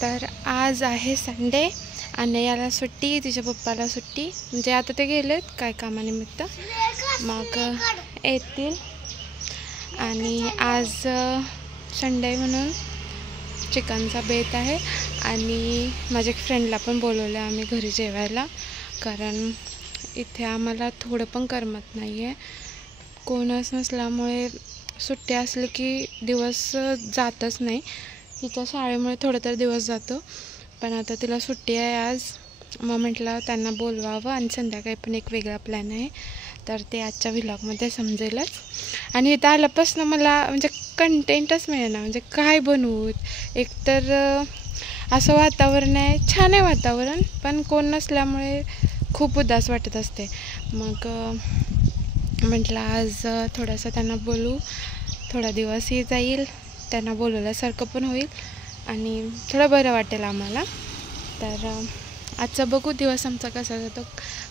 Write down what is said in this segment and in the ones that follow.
तर आज आहे संडे आणि याला सुट्टी, तिच्या पप्पाला सुट्टी, म्हणजे आता ते गेलेत काय कामानिमित्त, मग येतील. आणि आज संडे म्हणून चिकनचा बेत आहे आणि माझ्या फ्रेंडला पण बोलवलं आहे आम्ही घरी जेवायला, कारण इथे आम्हाला थोडं पण करमत नाही आहे. कोणच नसल्यामुळे सुट्टी असली की दिवस जातच नाही. हिच्या शाळेमुळे थोडं तर दिवस जातो, पण आता तिला सुट्टी आहे आज, मग म्हटलं त्यांना बोलवावं. आणि संध्याकाळी पण एक वेगळा प्लॅन आहे, तर ते आजच्या व्लॉगमध्ये समजेलच. आणि इथं आल्यापासून मला म्हणजे कंटेंटच मिळेना, म्हणजे काय बनवू. एकतर असं वातावरण आहे, छान आहे वातावरण, पण कोण नसल्यामुळे खूप उदास वाटत असते. मग म्हटलं आज थोडंसं त्यांना बोलू, थोडा दिवसही जाईल, त्यांना बोलवल्यासारखं पण होईल आणि थोडं बरं वाटेल आम्हाला. तर आजचा बघू दिवस आमचा कसा जातो.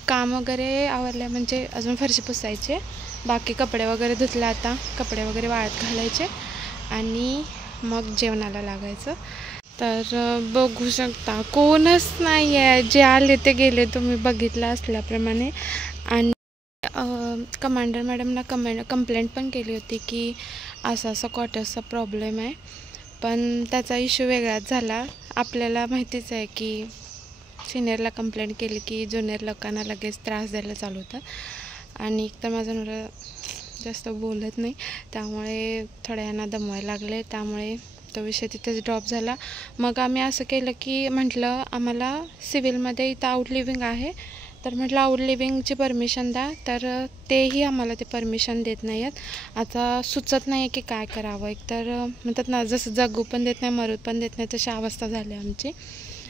काम वगैरे आवरलं, म्हणजे अजून फरशी पुसायचे, बाकी कपडे वगैरे धुतले, आता कपडे वगैरे वाळत घालायचे आणि मग जेवणाला लागायचं. तर बघू शकता कोणच नाही आहे, जे आले ते गेले, तुम्ही बघितलं असल्याप्रमाणे. आणि कमांडर मॅडमला कंप्लेंट पण केली होती की असा क्वार्टर्सचा प्रॉब्लेम आहे, पण त्याचा इश्यू वेगळाच झाला. आपल्याला माहितीच आहे की सिनियरला कंप्लेंट केली की ज्युनियर लोकांना लगेच त्रास द्यायला चालू होतात. आणि एकतर माझा नवरा जास्त बोलत नाही, त्यामुळे थोड्या यांना दमवायला लागले, त्यामुळे तो विषय तिथेच ड्रॉप झाला. मग आम्ही असं केलं की म्हटलं आम्हाला सिव्हिलमध्ये इथं आउट लिव्हिंग आहे, तर म्हटलं आउट लिव्हिंगची परमिशन द्या, तर तेही आम्हाला ते परमिशन देत नाही आहेत. आता सुचत नाही आहे की काय करावं. एकतर म्हणतात ना, जसं जगू पण देत नाही, मरू पण देत नाही, तशी अवस्था झाली आमची.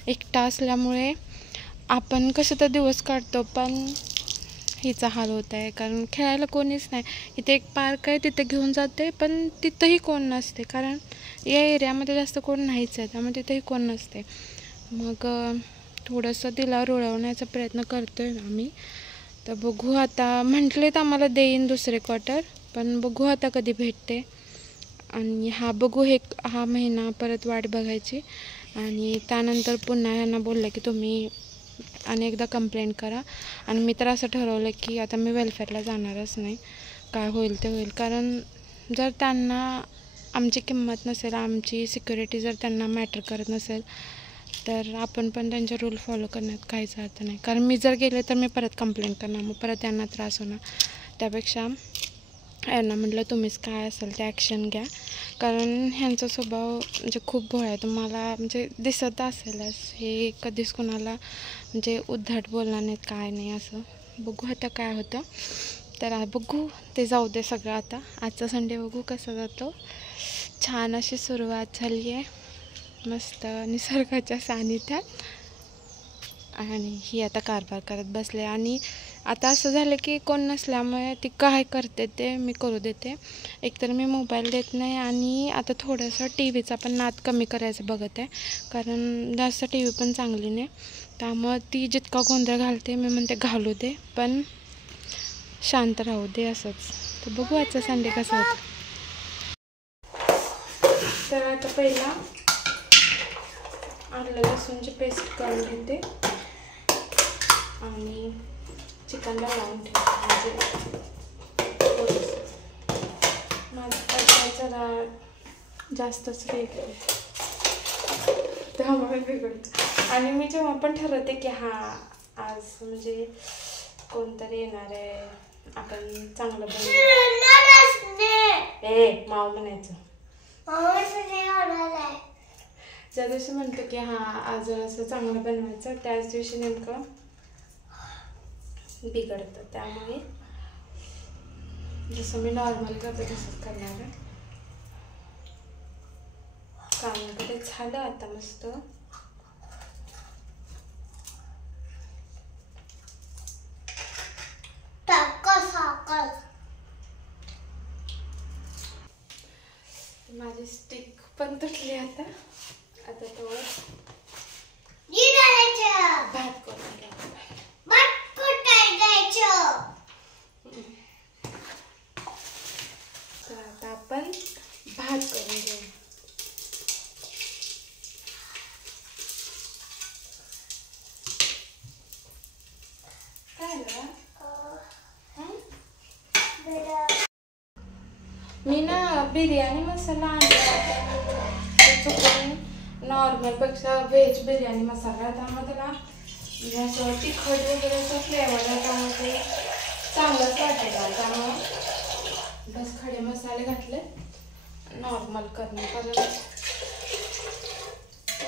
एकटा असल्यामुळे आपण कसं तर दिवस काढतो, पण हिचा हाल होत आहे, कारण खेळायला कोणीच नाही. इथे एक पार्क आहे, तिथे घेऊन जाते, पण तिथंही कोण नसते, कारण या एरियामध्ये जास्त कोण नाहीच आहे, त्यामुळे तिथेही कोण नसते. मग थोडंसं तिला रुळवण्याचा प्रयत्न करतो आहे आम्ही. तर बघू, आता म्हटले तर आम्हाला देईन दुसरे क्वार्टर, पण बघू आता कधी भेटते. आणि हा महिना परत वाट बघायची आणि त्यानंतर पुन्हा ह्यांना बोललं की तुम्ही अनेकदा कंप्लेंट करा. आणि मी तर असं ठरवलं की आता मी वेलफेअरला जाणारच नाही, काय होईल ते होईल. कारण जर त्यांना आमची किंमत नसेल, आमची सिक्युरिटी जर त्यांना मॅटर करत नसेल, तर आपण पण त्यांचे रूल फॉलो करण्यात काहीच अर्थ नाही. कारण मी जर गेले तर मी परत कंप्लेंट करणार, मग परत त्यांना त्रास होणार. त्यापेक्षा यांना म्हटलं तुम्हीच काय असेल ते ॲक्शन घ्या, कारण ह्यांचा स्वभाव म्हणजे खूप भोळा आहे. तुम्हाला म्हणजे दिसत असेलच, हे कधीच कोणाला म्हणजे उद्धट बोलणार नाहीत, काय नाही असं. बघू आता काय होतं. तर बघू, ते जाऊ दे सगळं. आता आजचा संडे बघू कसा जातो. छान अशी सुरुवात झाली आहे, मस्त निसर्गाच्या सानिध्यात. आणि ही आता कारभार करत बसले. आणि आता असं झालं की कोण नसल्यामुळे ती काय करते ते मी करू देते. एकतर मी मोबाईल देत नाही, आणि आता थोडंसं टी व्हीचा पण नाद कमी करायचं बघत आहे, कारण जास्त टी व्ही पण चांगली नाही. त्यामुळं ती जितका गोंधळ घालते, मी म्हणते घालू दे, पण शांत राहू दे असंच. तर बघू आजचा संडे कसा होता. तर आता पहिला आलं लसूणची पेस्ट करून घेते आणि चिकनला लावून ठेवते. माझं पैशाचं जरा जास्तच वेगळं, त्यामुळे बिघडतं. आणि मी जेव्हा पण ठरवते की आज म्हणजे कोणतरी येणार आहे, आपण चांगलं माव म्हणायचं, ज्या दिवशी म्हणतो की आज असं चांगलं बनवायचं, त्याच दिवशी नेमकं बिघडतं. त्यामुळे जसं मी नॉर्मल करते तसंच करणार आहे. काम वगैरे झालं आता मस्त. माझी स्टिक पण तुटली. आता तो भात करून घ्यायचा. तर आता आपण भात करून घेऊ. बिर्याणी मसाला आणला चुकून नॉर्मलपेक्षा व्हेज बिर्याणी मसाला, त्यामुळे त्याला म्हणजे असं तिखट वगैरे असं फ्लेवर आहे, त्यामुळे ते चांगलंच वाटेल. त्यामुळे बस खडे मसाले घातले नॉर्मल करणे, कारण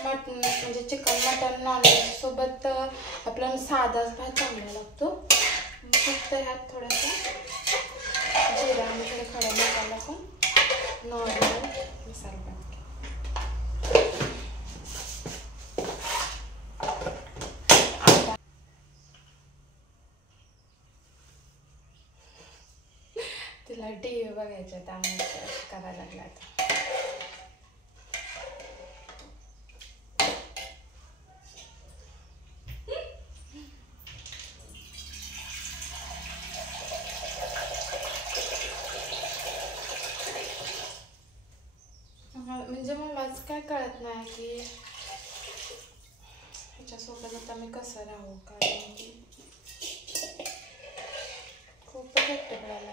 मटन म्हणजे चिकन मटन नॉनव्हेज सोबत आपल्याला साधाच भात चांगला लागतो. फक्त ह्यात थोडासा जिरा आणि थोडे खडा मसाला पण नॉर्मल मसाला टाकते. तिला टीव्ही बघायच्या त्यामुळे करायला लागला आता. म्हणजे मलाच काय कळत नाही की ह्याच्यासोबत आता मी कसं राहू, कारण खूप एकटे पडायला.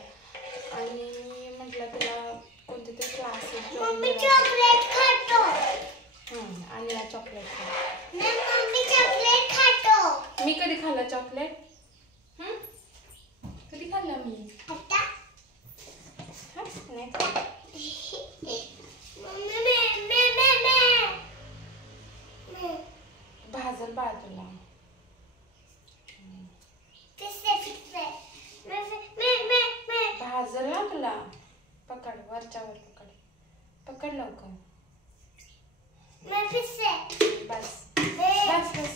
आणि मी म्हटलं तुला कोणते तरी क्लासेस जॉईन करायचे. आणि या चॉकलेट खा. मी कधी खाल्लं चॉकलेट? कधी खाल्लं मी? नाही भाजल बाळ तुला. भाजल ना तुला. पकड वरच्यावर पकड, पकड लवकर. बस बस बस.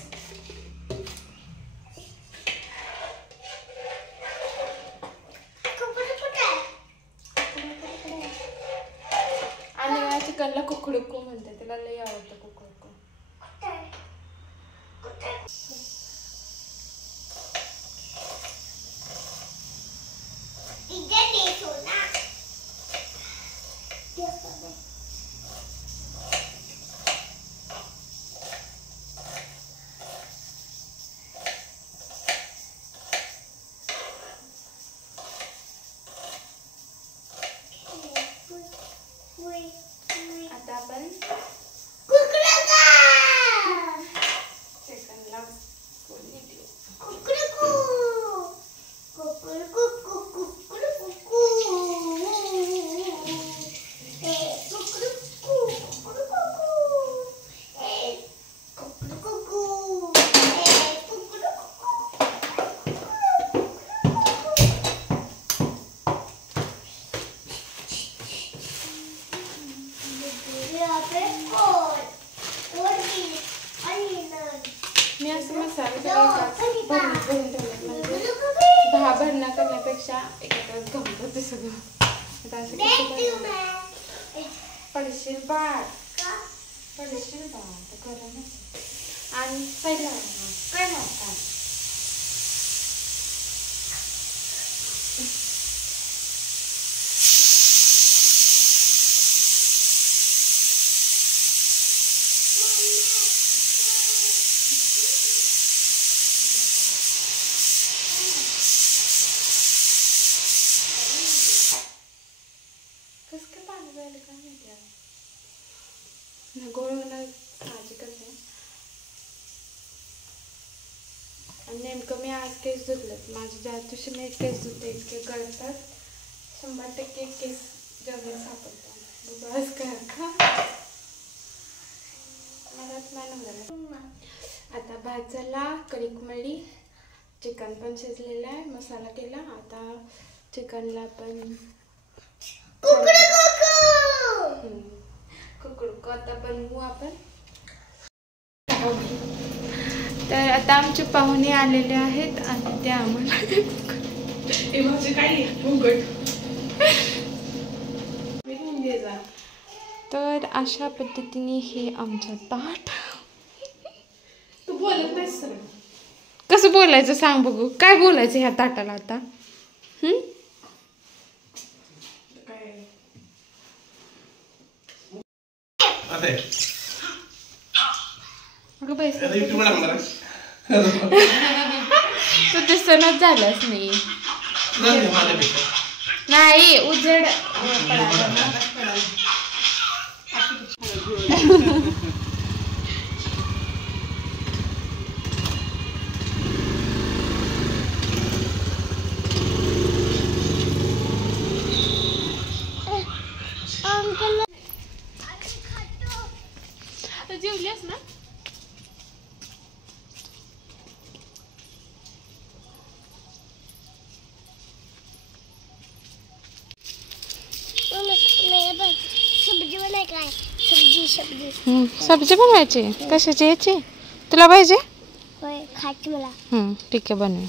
आणि चिकनला कुकडुक्कू म्हणते, तिला लई आवडतं कुकडुक्कू. आता आपण चिकनला फोडणी देऊ. मी असं मसाला भरून ठेवलं, म्हणजे 10 भरणा करण्यापेक्षा एकत्रच घालतो ते सगळं. पडशील बाळ, पडशील बाळ गरम. आणि पहिला काय नव्हता गोळ होणं साहजिकच आहे. आणि नेमकं मी आज केस धुतलेत. माझे ज्या दिवशी मी केस धुते इतके गळतात, 100% केस जगले सापडतात. बघू आज काय का मलाच नाही झालं. आता भात झाला, कणिक मळली, चिकन पण शिजलेलं आहे, मसाला केला. आता चिकनला पण कुकडुक्कू आता बनवू आपण. तर आता आमचे पाहुणे आलेले आहेत आणि ते आम्हाला तर अशा पद्धतीने हे आमचं ताट. तू बोलत नाहीस सर. कसं बोलायचं सांग बघू, काय बोलायचं ह्या ताटाला आता? तू दिसनच झालंस मी. नाही उजेड आता जेवलीस ना? सब्जी बनवायची कशाची याची तुला पाहिजे खायची मला ठीक आहे बनव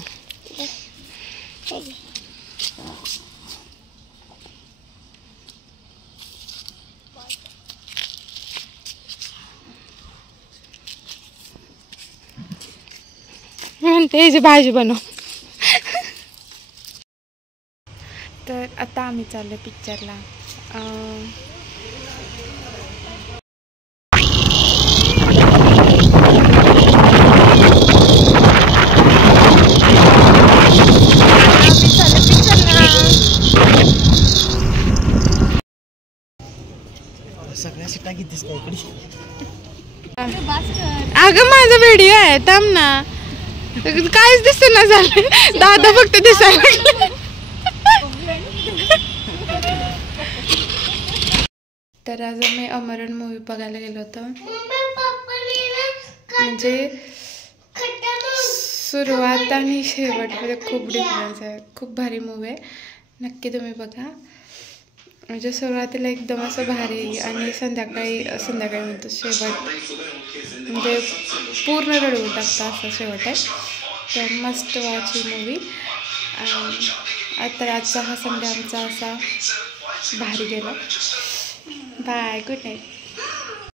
म्हणते याची भाजी बनव तर आता आम्ही चाललो पिक्चरला सगळ्या सीटा घेतेस का इकडे अगं माझा व्हिडिओ आहे थांब ना काहीच दिसत ना झालं दादा फक्त दिसायला तर आज मी अमरण मूवी बघायला गेलो होतो म्हणजे सुरुवात आणि शेवटमध्ये खूप डिफरन्स आहे खूप भारी मूवी आहे नक्की तुम्ही बघा म्हणजे सुरुवातीला एकदम असं भारी आणि संध्याकाळी म्हणतो शेवट म्हणजे पूर्ण रडवून टाकतं असं शेवट आहे तर मस्त वॉच ही मूवी आता आजचा हा संडे आमचा असा भारी गेला बाय गुड नाईट